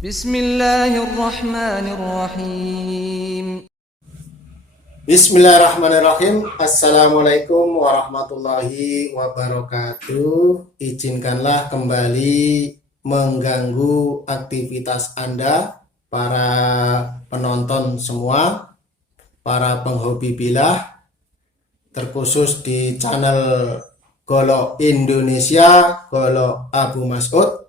Bismillahirrahmanirrahim. Bismillahirrahmanirrahim. Assalamualaikum warahmatullahi wabarakatuh. Izinkanlah kembali mengganggu aktivitas Anda, para penonton semua, para penghobi bilah, terkhusus di channel Golok Indonesia, Golok Abu Mas'ud.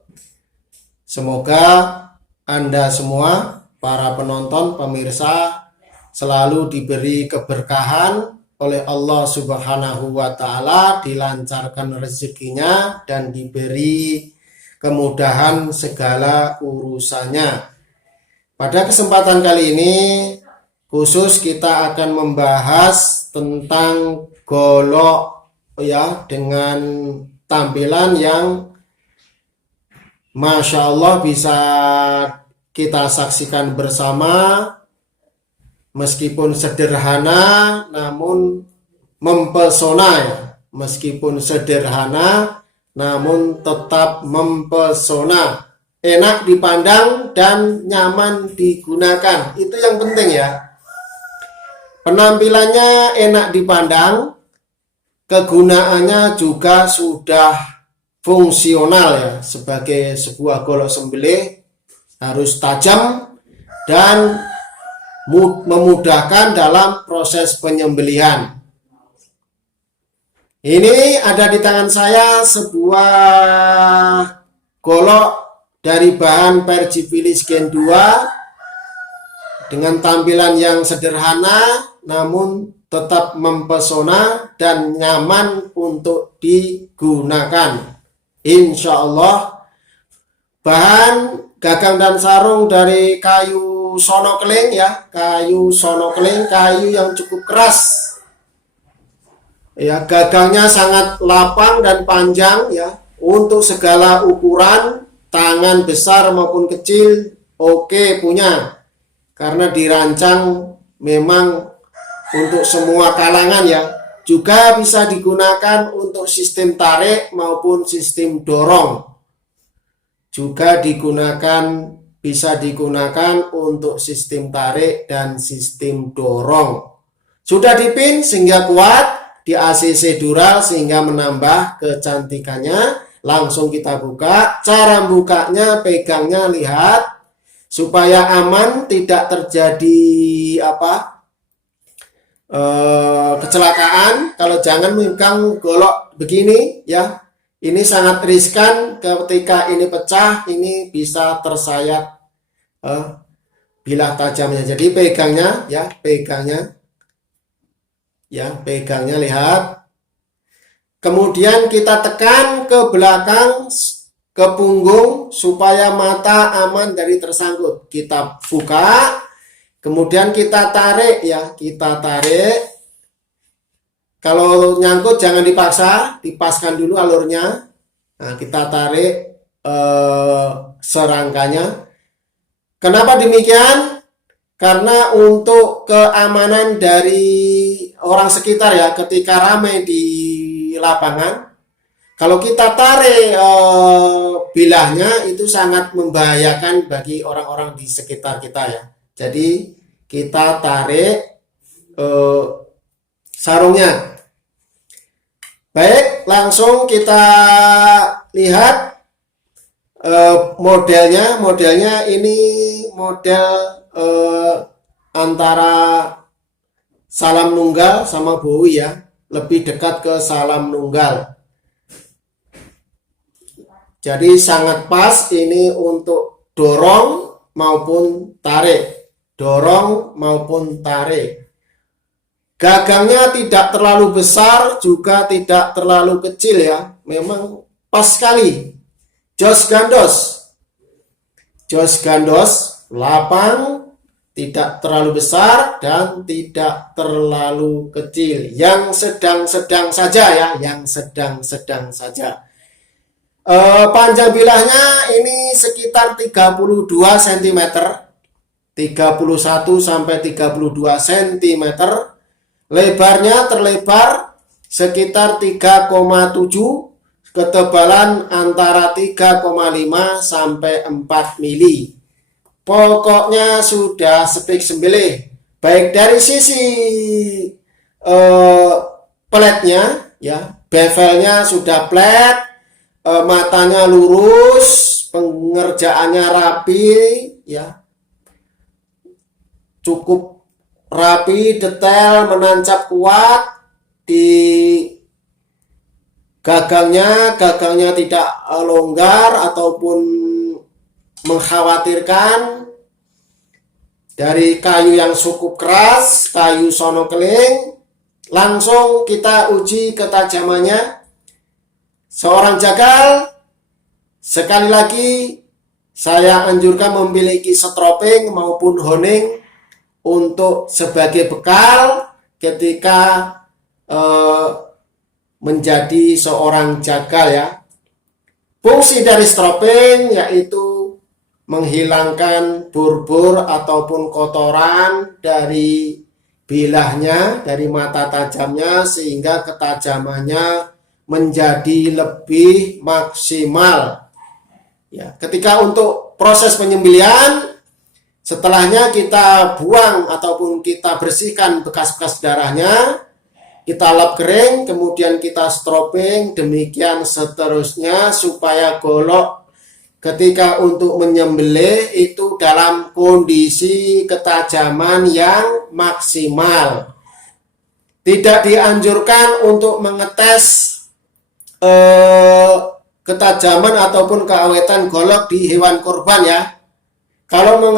Semoga Anda semua, para penonton, pemirsa, selalu diberi keberkahan oleh Allah Subhanahu wa Ta'ala, dilancarkan rezekinya dan diberi kemudahan segala urusannya. Pada kesempatan kali ini khusus kita akan membahas tentang golok ya, dengan tampilan yang Masya Allah bisa kita saksikan bersama. Meskipun sederhana namun mempesona ya. Meskipun sederhana namun tetap mempesona. Enak dipandang dan nyaman digunakan. Itu yang penting ya. Penampilannya enak dipandang, kegunaannya juga sudah fungsional ya. Sebagai sebuah golok sembelih harus tajam dan memudahkan dalam proses penyembelihan. Ini ada di tangan saya sebuah golok dari bahan Percipilis Gen 2 dengan tampilan yang sederhana namun tetap mempesona dan nyaman untuk digunakan. Insya Allah bahan gagang dan sarung dari kayu sonokeling ya, kayu sonokeling, kayu yang cukup keras ya. Gagangnya sangat lapang dan panjang ya, untuk segala ukuran, tangan besar maupun kecil oke punya, karena dirancang memang untuk semua kalangan ya. Juga bisa digunakan untuk sistem tarik maupun sistem dorong. Juga bisa digunakan untuk sistem tarik dan sistem dorong. Sudah dipin sehingga kuat, di ACC dural sehingga menambah kecantikannya. Langsung kita buka. Cara bukanya, pegangnya lihat supaya aman, tidak terjadi kecelakaan. Kalau jangan megang golok begini ya. Ini sangat riskan, ketika ini pecah, ini bisa tersayat bilah tajamnya. Jadi pegangnya ya, pegangnya lihat. Kemudian kita tekan ke belakang, ke punggung supaya mata aman dari tersangkut. Kita buka, kemudian kita tarik ya, kita tarik. Kalau nyangkut jangan dipaksa, dipaskan dulu alurnya. Nah, kita tarik serangkanya. Kenapa demikian? Karena untuk keamanan dari orang sekitar ya, ketika ramai di lapangan. Kalau kita tarik bilahnya itu sangat membahayakan bagi orang-orang di sekitar kita ya. Jadi kita tarik sarungnya. Baik, langsung kita lihat modelnya. Modelnya ini model antara salam nunggal sama Bowie ya. Lebih dekat ke salam nunggal. Jadi sangat pas ini untuk dorong maupun tarik. Dorong maupun tarik. Gagangnya tidak terlalu besar, juga tidak terlalu kecil ya. Memang pas sekali. Jos gandos, lapang, tidak terlalu besar dan tidak terlalu kecil. Yang sedang-sedang saja ya, yang sedang-sedang saja. Panjang bilahnya ini sekitar 32 cm. 31 sampai 32 cm. Lebarnya terlebar sekitar 3,7, ketebalan antara 3,5 sampai 4 mili. pokoknya sudah sepik sembelih, baik dari sisi platnya ya, bevelnya sudah flat, matanya lurus, pengerjaannya rapi ya, cukup rapi, detail, menancap kuat di gagangnya tidak longgar ataupun mengkhawatirkan. Dari kayu yang cukup keras, kayu sono keling, langsung kita uji ketajamannya. Seorang jagal, sekali lagi saya anjurkan memiliki stroping maupun honing untuk sebagai bekal ketika menjadi seorang jagal ya. Fungsi dari stroping yaitu menghilangkan bur-bur ataupun kotoran dari bilahnya, dari mata tajamnya, sehingga ketajamannya menjadi lebih maksimal. Ya, ketika untuk proses penyembelihan, setelahnya kita buang ataupun kita bersihkan bekas-bekas darahnya, kita lap kering, kemudian kita stroping, demikian seterusnya supaya golok ketika untuk menyembelih itu dalam kondisi ketajaman yang maksimal. Tidak dianjurkan untuk mengetes ketajaman ataupun keawetan golok di hewan kurban ya. Kalau mau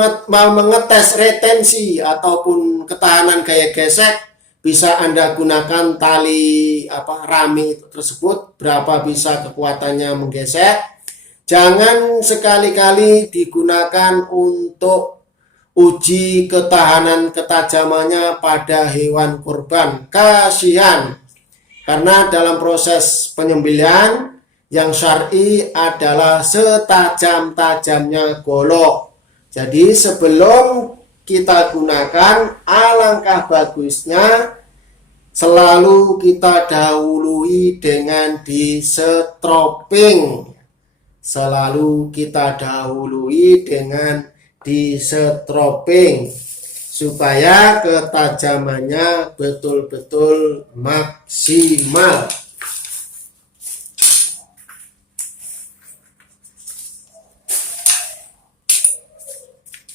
mengetes retensi ataupun ketahanan gaya gesek, bisa Anda gunakan tali rami tersebut, berapa bisa kekuatannya menggesek. Jangan sekali-kali digunakan untuk uji ketahanan ketajamannya pada hewan kurban. Kasihan, karena dalam proses penyembelihan yang syar'i adalah setajam-tajamnya golok. Jadi sebelum kita gunakan, alangkah bagusnya selalu kita dahului dengan di-stroping. Selalu kita dahului dengan di-stroping supaya ketajamannya betul-betul maksimal.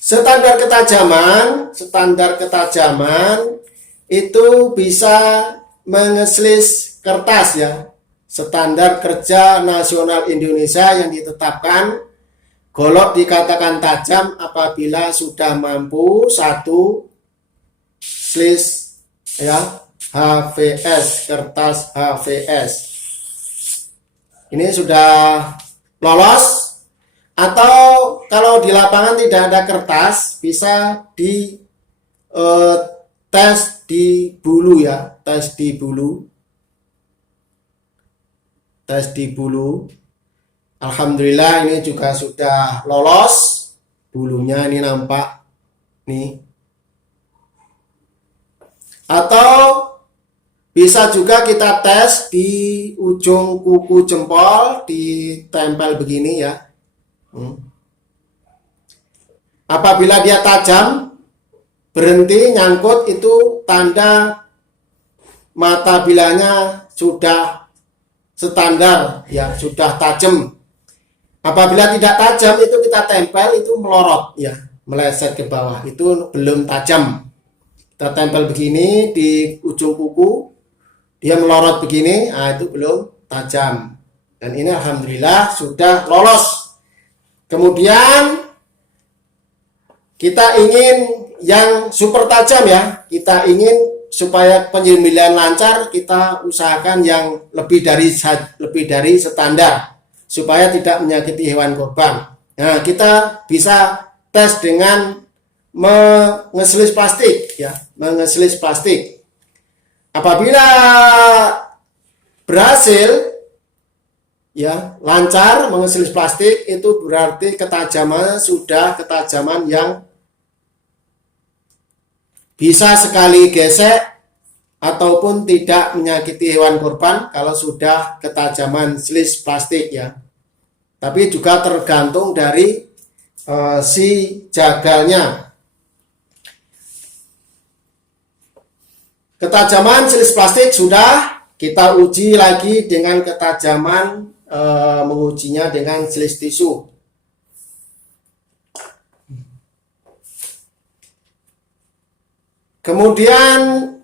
Standar ketajaman itu bisa mengeslis kertas ya. Standar kerja nasional Indonesia yang ditetapkan, golok dikatakan tajam apabila sudah mampu 1 slis ya, HVS, kertas HVS. Ini sudah lolos. Atau kalau di lapangan tidak ada kertas, bisa di tes di bulu ya, tes di bulu. Alhamdulillah ini juga sudah lolos. Bulunya ini nampak nih. Atau bisa juga kita tes di ujung kuku jempol, ditempel begini ya. Apabila dia tajam, berhenti nyangkut, itu tanda mata bilahnya sudah standar ya, sudah tajam. Apabila tidak tajam, itu kita tempel, itu melorot ya, meleset ke bawah, itu belum tajam. Kita tempel begini di ujung kuku, dia melorot begini, itu belum tajam. Dan ini alhamdulillah sudah lolos. Kemudian kita ingin yang super tajam ya, kita ingin supaya penyembelihan lancar, kita usahakan yang lebih dari standar supaya tidak menyakiti hewan kurban. Nah, kita bisa tes dengan mengeslis plastik ya, mengeslis plastik. Apabila berhasil ya, lancar mengeslis plastik, itu berarti ketajaman sudah ketajaman yang bisa sekali gesek ataupun tidak menyakiti hewan kurban kalau sudah ketajaman slis plastik ya. Tapi juga tergantung dari si jagalnya. Ketajaman silis plastik sudah, kita uji lagi dengan ketajaman, mengujinya dengan silis tisu. Kemudian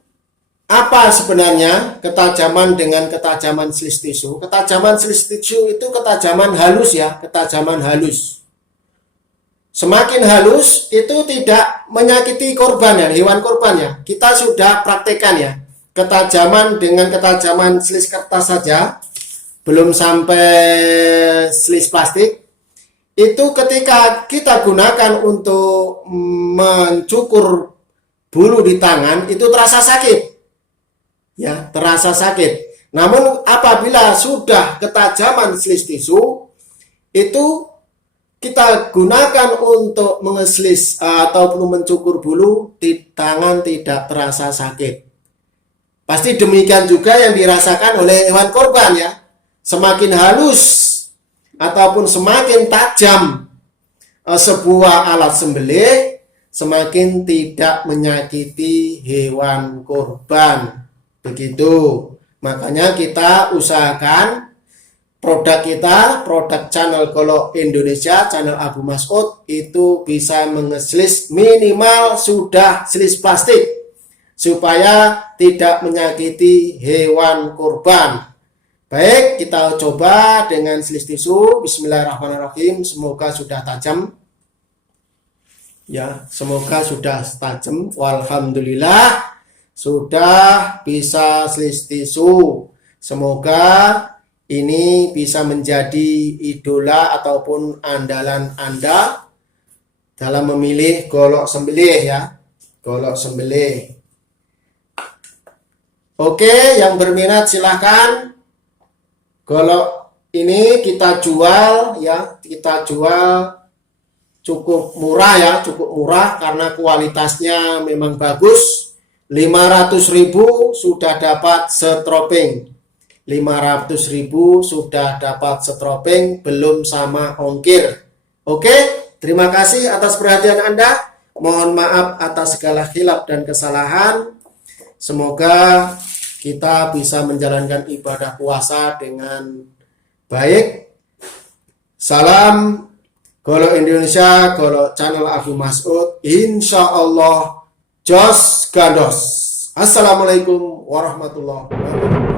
apa sebenarnya ketajaman dengan ketajaman silis tisu? Ketajaman silis tisu itu ketajaman halus ya, ketajaman halus. Semakin halus itu tidak menyakiti korban ya, hewan korban ya. Kita sudah praktekkan ya. Ketajaman dengan ketajaman silis kertas saja, belum sampai silis plastik. Itu ketika kita gunakan untuk mencukur bulu di tangan itu terasa sakit. Ya, terasa sakit. Namun apabila sudah ketajaman silis tisu itu kita gunakan untuk mengeslis ataupun mencukur bulu di tangan tidak terasa sakit. Pasti demikian juga yang dirasakan oleh hewan korban ya. Semakin halus ataupun semakin tajam sebuah alat sembelih, semakin tidak menyakiti hewan korban. Begitu. Makanya kita usahakan produk kita, produk channel Golok Indonesia, channel Abu Mas'ud itu bisa mengeslis minimal sudah silis plastik supaya tidak menyakiti hewan korban. Baik, kita coba dengan silis tisu. Bismillahirrahmanirrahim. Semoga sudah tajam. Ya, semoga sudah tajam. Walhamdulillah sudah bisa silis tisu. Semoga ini bisa menjadi idola ataupun andalan Anda dalam memilih golok sembelih ya, golok sembelih. Oke, yang berminat silahkan. Golok ini kita jual ya, kita jual cukup murah ya, cukup murah karena kualitasnya memang bagus. 500.000 sudah dapat setroping. 500.000 sudah dapat setroping, belum sama ongkir. Oke, terima kasih atas perhatian Anda. Mohon maaf atas segala khilaf dan kesalahan. Semoga kita bisa menjalankan ibadah puasa dengan baik. Salam Golok Indonesia, Golok channel Abu Mas'ud. Insya Allah jos gandos. Assalamualaikum warahmatullahi wabarakatuh.